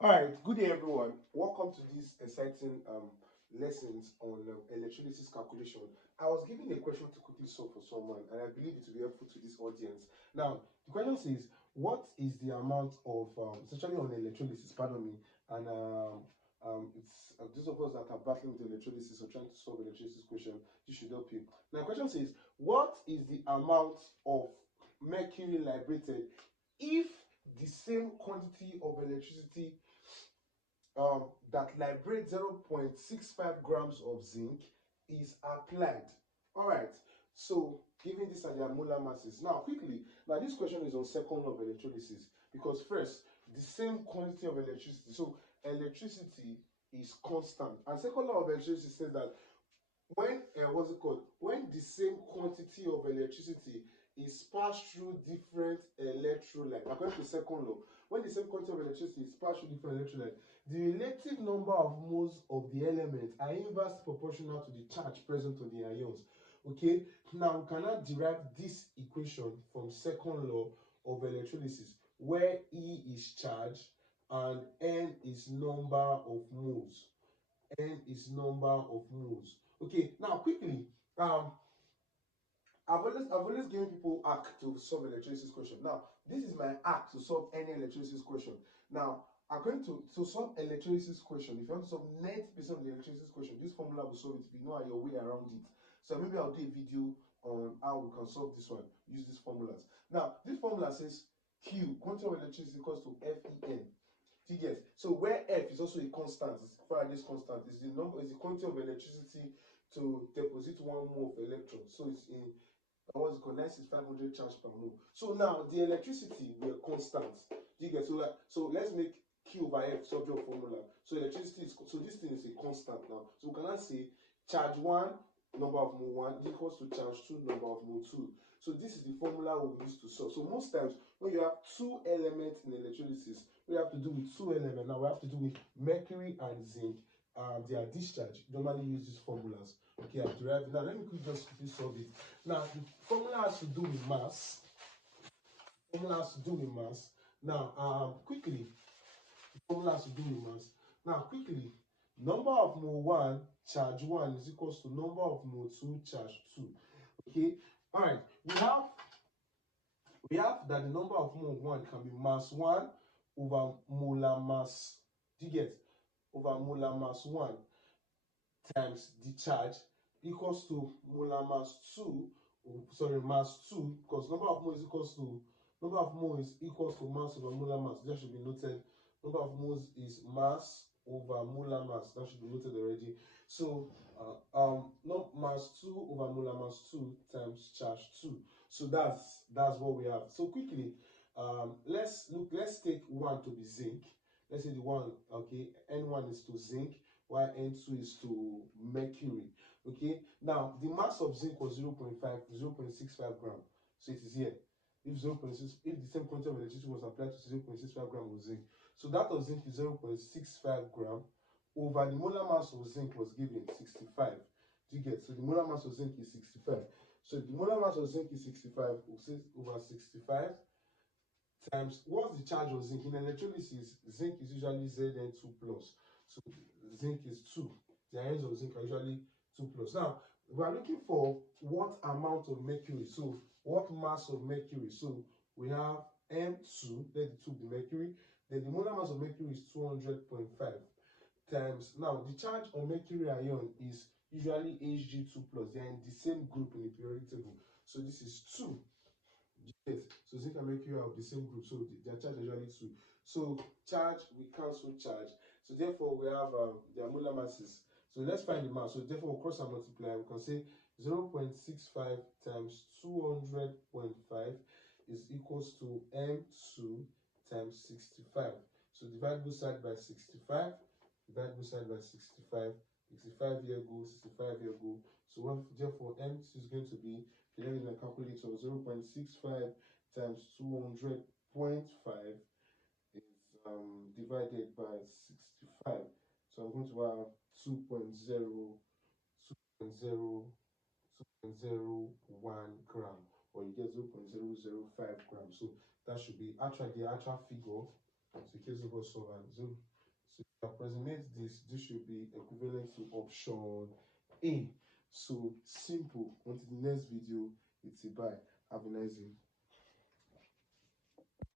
All right, good day everyone. Welcome to this exciting lessons on electrolysis calculation. I was given a question to quickly solve for someone, and I believe it will be helpful to this audience. Now, the question says, what is the amount of, essentially on electrolysis, pardon me, and it's those of us that are battling with electrolysis or trying to solve electrolysis question, this should help you. Now, the question says, what is the amount of mercury liberated if the same quantity of electricity that liberates 0.65 grams of zinc is applied? All right, so given these are their molar masses. Now quickly, now this question is on second law of electrolysis, because first, the same quantity of electricity, so electricity is constant, and second law of electricity says that when what's it called, when the same quantity of electricity is passed through different electrolytes, according to second law, when the same quantity of electricity is passed through different electrolytes, the relative number of moles of the element are inversely proportional to the charge present on the ions. Okay, now we cannot derive this equation from second law of electrolysis, where E is charge and N is number of moles. N is number of moles. Okay, now quickly, I've always given people arc to solve electrolysis question. Now, this is my arc to solve any electrolysis question. Now, according to solve electrolysis question, if you want to solve 90% of the electrolysis question, this formula will solve it if you know your way around it. So maybe I'll do a video on how we can solve this one, use these formulas. Now, this formula says Q, quantity of electricity, equals to FEN. Do you get? So where F is also a constant, it's Faraday's constant, is the quantity of electricity to deposit one mole of electrons. So it's in what's it called, 96500 charge per mole. So now the electricity were constant. Do you get? So let's make Q over F subject formula. So electricity is, so this thing is a constant now. So we cannot say charge 1 number of mole 1 equals to charge 2 number of mole 2. So this is the formula we use to solve. So most times when you have two elements in electrolysis, we have to do with two elements. Now we have to do with mercury and zinc. They are discharged. Normally use these formulas. Okay, I've derived. Now let me quickly solve it. Now the formula has to do with mass. Formula has to do with mass. Now quickly, the formula has to do with mass. Now quickly, number of mole 1 charge 1 is equals to number of mole 2 charge 2. Okay, all right. We have that the number of mole 1 can be mass 1 over molar mass. Do you get? Over molar mass 1 times the charge equals to molar mass 2, mass 2, because number of moles is equals to mass over molar mass. That should be noted. Number of moles is mass over molar mass. That should be noted already. So no, mass 2 over molar mass 2 times charge 2. So that's what we have. So quickly, let's take 1 to be zinc. Let's say the one, okay, N1 is to zinc, while N2 is to mercury. Okay, now the mass of zinc was 0.65 gram. So it is here. If 0.6, if the same quantity of electricity was applied to 0.65 gram of zinc, so that of zinc is 0.65 gram over the molar mass of zinc was given 65. Do you get? So the molar mass of zinc is 65. So if the molar mass of zinc is 65, we'll say over 65 times, what's the charge of zinc? In electrolysis, zinc is usually Zn2 plus. So zinc is 2. The ions of zinc are usually 2 plus. Now, we are looking for what amount of mercury. So what mass of mercury? So we have M2, let the 2 be mercury. Then the molar mass of mercury is 200.5 times. Now, the charge on mercury ion is usually Hg2 plus. They are in the same group in the periodic table. So this is 2. Yes, so zinc and mercury are of the same group, so their charge is usually 2. So charge, we cancel charge. So therefore, we have their molar masses. So let's find the mass. So therefore, we'll cross and multiply. We can say 0.65 times 200.5 is equals to M2 times 65. So divide both sides by 65. Divide both sides by 65. 65 here go, 65 here go. So therefore, M2 is going to be, then in a calculator, 0.65 times 200.5 is divided by 65. So I'm going to have 2.0, 2.01 gram, or you get 0.005 grams. So that should be actually the actual figure. So case of solve and zoom. So if you approximate this should be equivalent to option A. So simple. Until the next video, it's a bye. Have a nice day.